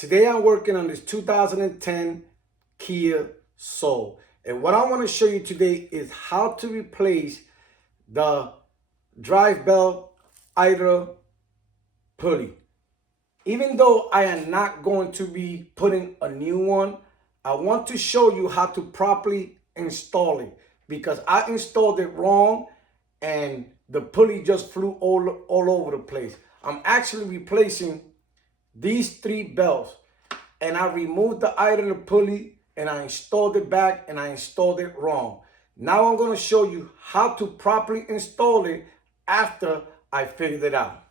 Today I'm working on this 2010 Kia Soul. And what I want to show you today is how to replace the drive belt idler pulley. Even though I am not going to be putting a new one, I want to show you how to properly install it, because I installed it wrong and the pulley just flew all over the place. I'm actually replacing these three belts, and I removed the idler pulley and I installed it back, and I installed it wrong. Now I'm going to show you how to properly install it after I figured it out.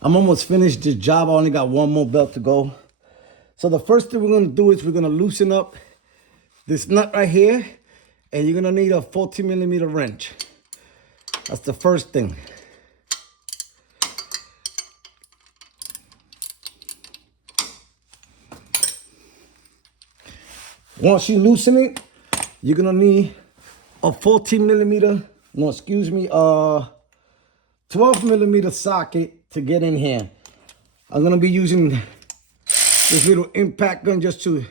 I'm almost finished this job. I only got one more belt to go. So the first thing we're going to do is we're going to loosen up this nut right here, and you're going to need a 14mm wrench. That's the first thing. Once you loosen it, you're gonna need a 12mm socket to get in here. I'm gonna be using this little impact gun just to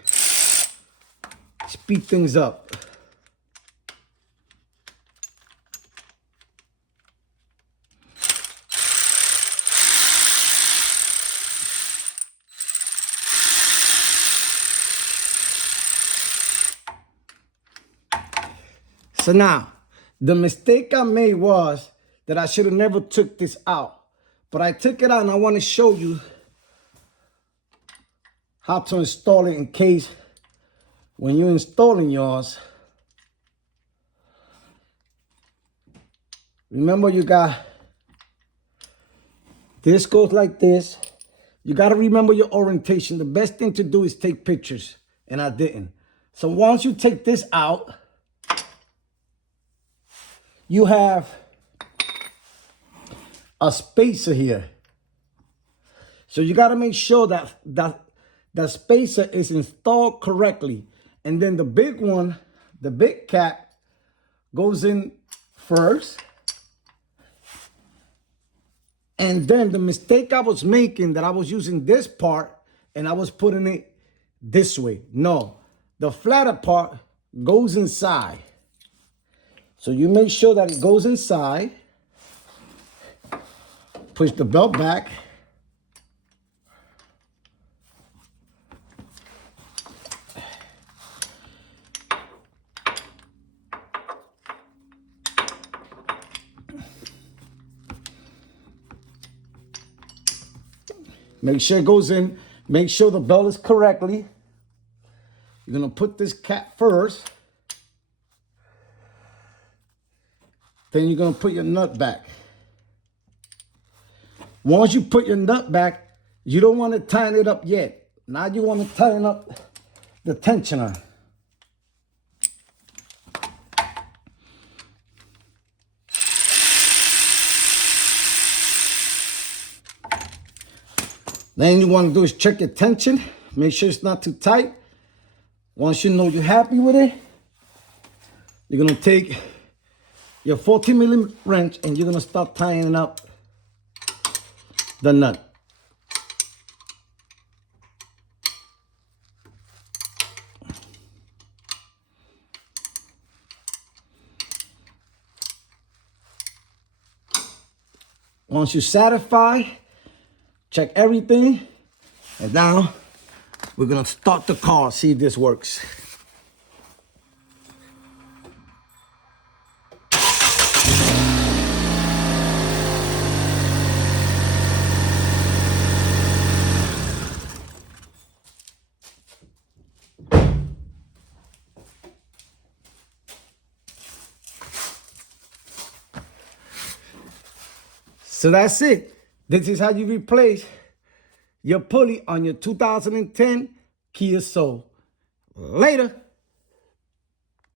speed things up. So now, the mistake I made was that I should have never took this out. But I took it out, and I want to show you how to install it in case when you're installing yours. Remember, you got, this goes like this. You got to remember your orientation. The best thing to do is take pictures, and I didn't. So once you take this out, you have a spacer here. So you got to make sure that the spacer is installed correctly. And then the big one, the big cap, goes in first. And then the mistake I was making, that I was using this part and I was putting it this way. No, the flatter part goes inside. So you make sure that it goes inside. Push the belt back. Make sure it goes in. Make sure the belt is correctly. You're gonna put this cap first. Then you're gonna put your nut back. Once you put your nut back, you don't want to tighten it up yet. Now you want to tighten up the tensioner. Then you want to do is check your tension. Make sure it's not too tight. Once you know you're happy with it, you're gonna take your 14mm wrench and you're gonna start tightening up the nut. Once you're satisfied, check everything, and now we're gonna start the car, see if this works. So that's it. This is how you replace your pulley on your 2010 Kia Soul. Later.